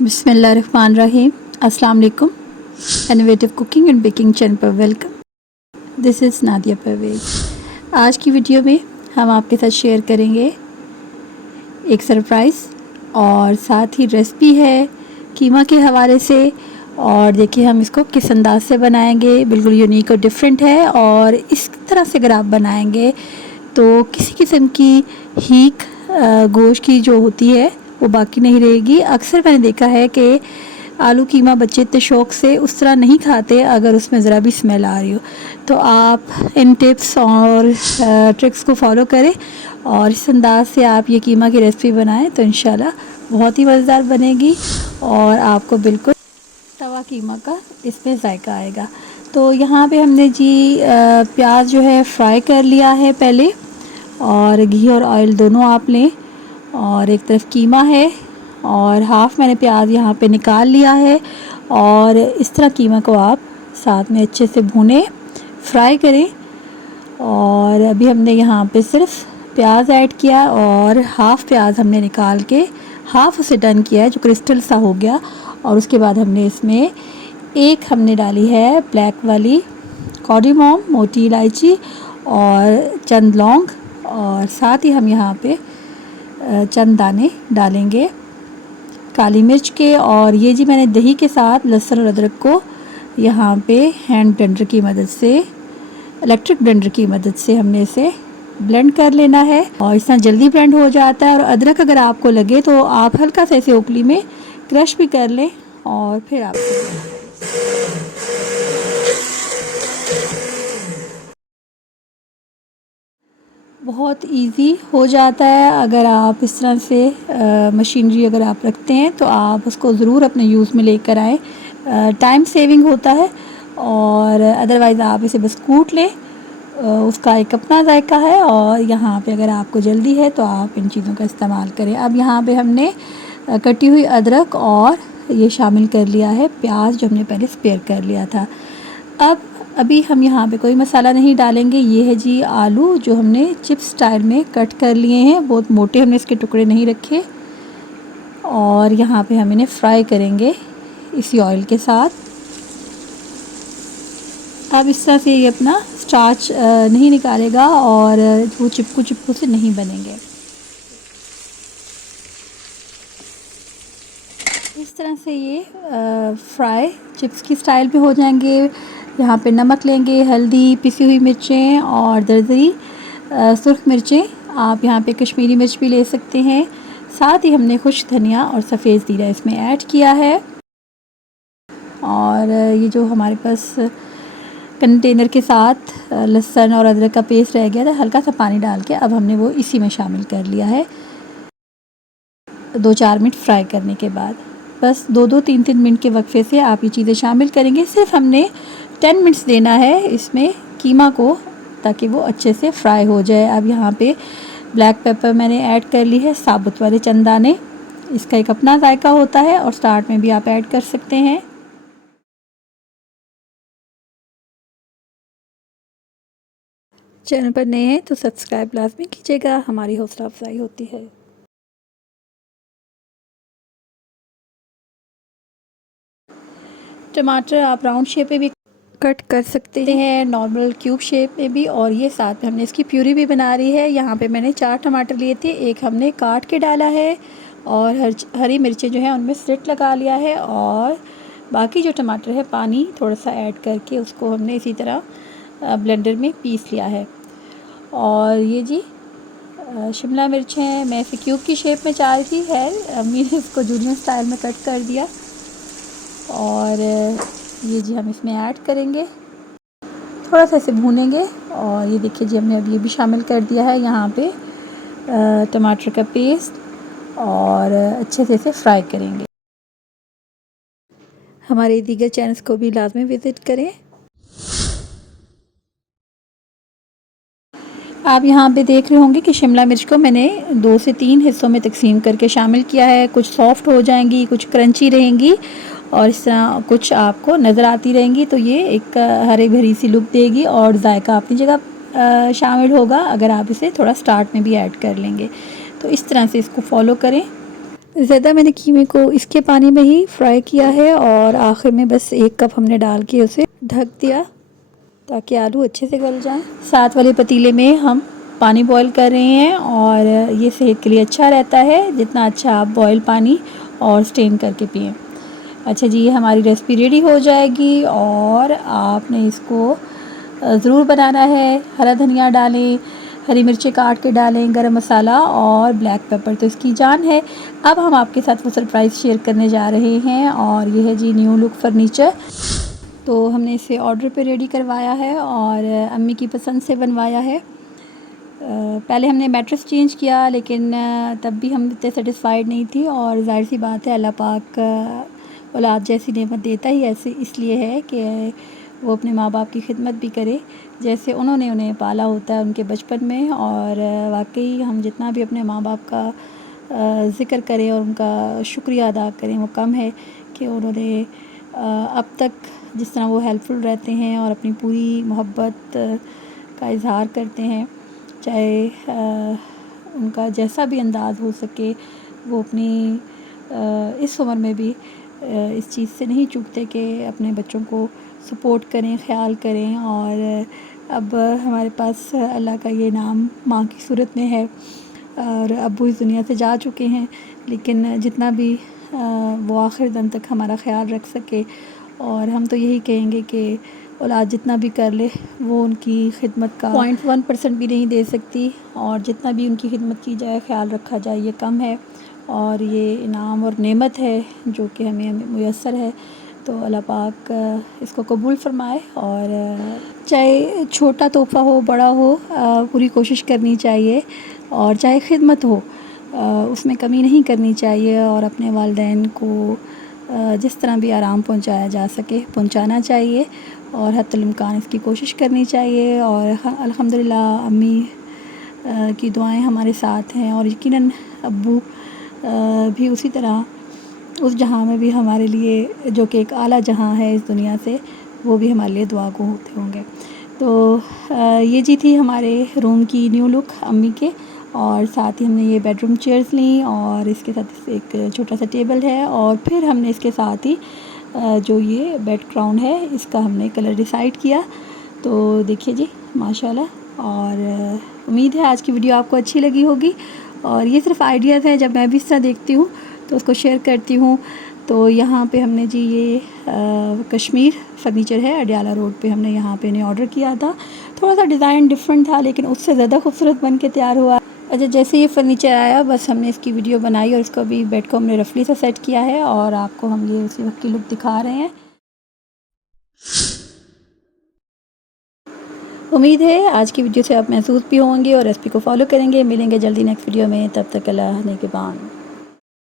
बिस्मिल्लाहिर्रहमानिर्रहीम। अस्सलाम वालेकुम। Innovative cooking and baking channel पर welcome. This is Nadia Parvez. आज की वीडियो में हम आपके साथ शेयर करेंगे एक सरप्राइज़ और साथ ही रेसिपी है कीमा के हवाले से। और देखिए हम इसको किस अंदाज से बनाएंगे, बिल्कुल यूनिक और डिफरेंट है। और इस तरह से अगर आप बनाएंगे तो किसी किस्म की हीक गोश्त की जो होती है वो बाकी नहीं रहेगी। अक्सर मैंने देखा है कि आलू कीमा बच्चे इतने शौक़ से उस तरह नहीं खाते अगर उसमें ज़रा भी स्मेल आ रही हो। तो आप इन टिप्स और ट्रिक्स को फॉलो करें और इस अंदाज से आप ये कीमा की रेसिपी बनाएं तो इंशाल्लाह बहुत ही मज़ेदार बनेगी और आपको बिल्कुल तवा कीमा का इसमें जायका आएगा। तो यहाँ पे हमने जी प्याज जो है फ्राई कर लिया है पहले, और घी और ऑयल दोनों आप लें। और एक तरफ कीमा है और हाफ़ मैंने प्याज यहाँ पे निकाल लिया है। और इस तरह कीमा को आप साथ में अच्छे से भूनें, फ्राई करें। और अभी हमने यहाँ पे सिर्फ प्याज ऐड किया और हाफ़ प्याज हमने निकाल के हाफ़ उसे डन किया है जो क्रिस्टल सा हो गया। और उसके बाद हमने इसमें हमने डाली है ब्लैक वाली कार्डेमम, मोटी इलायची और चंद लौंग, और साथ ही हम यहाँ पे चंद दाने डालेंगे काली मिर्च के। और ये जी मैंने दही के साथ लहसुन और अदरक को यहाँ पे हैंड ब्लेंडर की मदद से, इलेक्ट्रिक ब्लेंडर की मदद से हमने इसे ब्लेंड कर लेना है। और इस तरह जल्दी ब्लेंड हो जाता है। और अदरक अगर आपको लगे तो आप हल्का सा ऐसे ओखली में क्रश भी कर लें और फिर आप बहुत इजी हो जाता है। अगर आप इस तरह से मशीनरी अगर आप रखते हैं तो आप उसको ज़रूर अपने यूज़ में लेकर आएँ। टाइम सेविंग होता है। और अदरवाइज़ आप इसे बस कूट लें, उसका एक अपना जायका है। और यहाँ पे अगर आपको जल्दी है तो आप इन चीज़ों का इस्तेमाल करें। अब यहाँ पे हमने कटी हुई अदरक और ये शामिल कर लिया है प्याज जो हमने पहले स्पेयर कर लिया था। अभी हम यहाँ पे कोई मसाला नहीं डालेंगे। ये है जी आलू जो हमने चिप्स स्टाइल में कट कर लिए हैं, बहुत मोटे हमने इसके टुकड़े नहीं रखे। और यहाँ पे हम इन्हें फ्राई करेंगे इसी ऑयल के साथ। अब इस तरह से ये अपना स्टार्च नहीं निकालेगा और वो चिपकू चिपकू से नहीं बनेंगे। इस तरह से ये फ्राई चिप्स की स्टाइल पे हो जाएंगे। यहाँ पे नमक लेंगे, हल्दी, पिसी हुई मिर्चें और दरदरी सुर्ख मिर्चें। आप यहाँ पे कश्मीरी मिर्च भी ले सकते हैं। साथ ही हमने खुश्क धनिया और सफ़ेद ज़ीरा इसमें ऐड किया है। और ये जो हमारे पास कंटेनर के साथ लहसुन और अदरक का पेस्ट रह गया था, हल्का सा पानी डाल के अब हमने वो इसी में शामिल कर लिया है। 2-4 मिनट फ्राई करने के बाद बस 2-3 मिनट के वक्फे से आप ये चीज़ें शामिल करेंगे। सिर्फ हमने 10 मिनट्स देना है इसमें कीमा को ताकि वो अच्छे से फ्राई हो जाए। अब यहाँ पे ब्लैक पेपर मैंने ऐड कर ली है, साबुत वाले चंद दाने। इसका एक अपना जायका होता है और स्टार्ट में भी आप ऐड कर सकते हैं। चैनल पर नए हैं तो सब्सक्राइब लाजमी कीजिएगा, हमारी हौसला अफजाई होती है। टमाटर आप राउंड शेप में भी कट कर सकते हैं, नॉर्मल क्यूब शेप में भी। और ये साथ में हमने इसकी प्यूरी भी बना रही है। यहाँ पे मैंने 4 टमाटर लिए थे, एक हमने काट के डाला है और हरी मिर्चें जो है उनमें स्लिट लगा लिया है। और बाकी जो टमाटर है पानी थोड़ा सा ऐड करके उसको हमने इसी तरह ब्लेंडर में पीस लिया है। और ये जी शिमला मिर्च है, मैं इसे क्यूब की शेप में चाह रही थी, है अम्मी ने इसको जूलियन स्टाइल में कट कर दिया। और ये जी हम इसमें ऐड करेंगे, थोड़ा सा इसे भूनेंगे। और ये देखिए जी हमने अब ये भी शामिल कर दिया है यहाँ पे टमाटर का पेस्ट, और अच्छे से इसे फ्राई करेंगे। हमारे दीगर चैनल्स को भी लाजमी विज़िट करें। आप यहाँ पे देख रहे होंगे कि शिमला मिर्च को मैंने 2 से 3 हिस्सों में तकसीम करके शामिल किया है। कुछ सॉफ़्ट हो जाएंगी, कुछ क्रंची रहेंगी और इस तरह कुछ आपको नज़र आती रहेंगी। तो ये एक हरी भरी सी लुक देगी और जायका अपनी जगह शामिल होगा अगर आप इसे थोड़ा स्टार्ट में भी ऐड कर लेंगे। तो इस तरह से इसको फॉलो करें। ज़्यादा मैंने कीमे को इसके पानी में ही फ्राई किया है और आखिर में बस 1 कप हमने डाल के उसे ढक दिया ताकि आलू अच्छे से गल जाएं। साथ वाले पतीले में हम पानी बॉईल कर रहे हैं और ये सेहत के लिए अच्छा रहता है, जितना अच्छा आप बॉईल पानी और स्टेन करके पिएं। अच्छा जी, ये हमारी रेसिपी रेडी हो जाएगी और आपने इसको ज़रूर बनाना है। हरा धनिया डालें, हरी मिर्ची काट के डालें, गरम मसाला और ब्लैक पेपर तो इसकी जान है। अब हम आपके साथ वो सरप्राइज़ शेयर करने जा रहे हैं और ये है जी न्यू लुक फर्नीचर। तो हमने इसे ऑर्डर पे रेडी करवाया है और अम्मी की पसंद से बनवाया है। पहले हमने मैट्रेस चेंज किया लेकिन तब भी हम इतने सेटिस्फाइड नहीं थी और ज़ाहिर सी बात है अल्लाह पाक औलाद जैसी नेमत देता ही ऐसे इसलिए है कि वो अपने माँ बाप की खिदमत भी करे जैसे उन्होंने उन्हें पाला होता है उनके बचपन में। और वाकई हम जितना भी अपने माँ बाप का ज़िक्र करें और उनका शुक्रिया अदा करें वो कम है कि उन्होंने अब तक जिस तरह वो हेल्पफुल रहते हैं और अपनी पूरी मोहब्बत का इज़हार करते हैं, चाहे उनका जैसा भी अंदाज़ हो सके वो अपनी इस उम्र में भी इस चीज़ से नहीं चूकते कि अपने बच्चों को सपोर्ट करें, ख़्याल करें। और अब हमारे पास अल्लाह का ये नाम माँ की सूरत में है और अब्बू इस दुनिया से जा चुके हैं, लेकिन जितना भी वो आखिर दम तक हमारा ख़्याल रख सके। और हम तो यही कहेंगे कि औलाद जितना भी कर ले वो उनकी खिदमत का 0.1% भी नहीं दे सकती और जितना भी उनकी खिदमत की जाए, ख़्याल रखा जाए, ये कम है और ये इनाम और नेमत है जो कि हमें मुयस्सर है। तो अल्लाह पाक इसको कबूल फ़रमाए और चाहे छोटा तोहफ़ा हो, बड़ा हो, पूरी कोशिश करनी चाहिए और चाहे खिदमत हो उसमें कमी नहीं करनी चाहिए और अपने वालिदैन को जिस तरह भी आराम पहुंचाया जा सके पहुंचाना चाहिए और हत्तुल इम्कान इसकी कोशिश करनी चाहिए। और अल्हम्दुलिल्लाह अम्मी की दुआएं हमारे साथ हैं और यकीनन अब्बू भी उसी तरह उस जहां में भी हमारे लिए जो कि एक आला जहां है इस दुनिया से, वो भी हमारे लिए दुआ गो होते होंगे। तो ये जी थी हमारे रूम की न्यू लुक अम्मी के और साथ ही हमने ये बेडरूम चेयर्स ली और इसके साथ एक छोटा सा टेबल है और फिर हमने इसके साथ ही जो ये बेड क्राउन है इसका हमने कलर डिसाइड किया। तो देखिए जी माशाल्लाह। और उम्मीद है आज की वीडियो आपको अच्छी लगी होगी और ये सिर्फ आइडियाज़ है, जब मैं भी इस तरह देखती हूँ तो उसको शेयर करती हूँ। तो यहाँ पे हमने जी ये कश्मीर फर्नीचर है अडियाला रोड पे, हमने यहाँ पे इन्हें ऑर्डर किया था। थोड़ा सा डिज़ाइन डिफरेंट था लेकिन उससे ज़्यादा खूबसूरत बन के तैयार हुआ। अच्छा, जैसे ये फ़र्नीचर आया बस हमने इसकी वीडियो बनाई और इसको भी बेड को हमने रफली सा सेट किया है और आपको हम ये उसी वक्त की लुक दिखा रहे हैं। उम्मीद है आज की वीडियो से आप महसूस भी होंगे और रेसिपी को फॉलो करेंगे। मिलेंगे जल्दी नेक्स्ट वीडियो में, तब तक अल्लाह ने के बाद।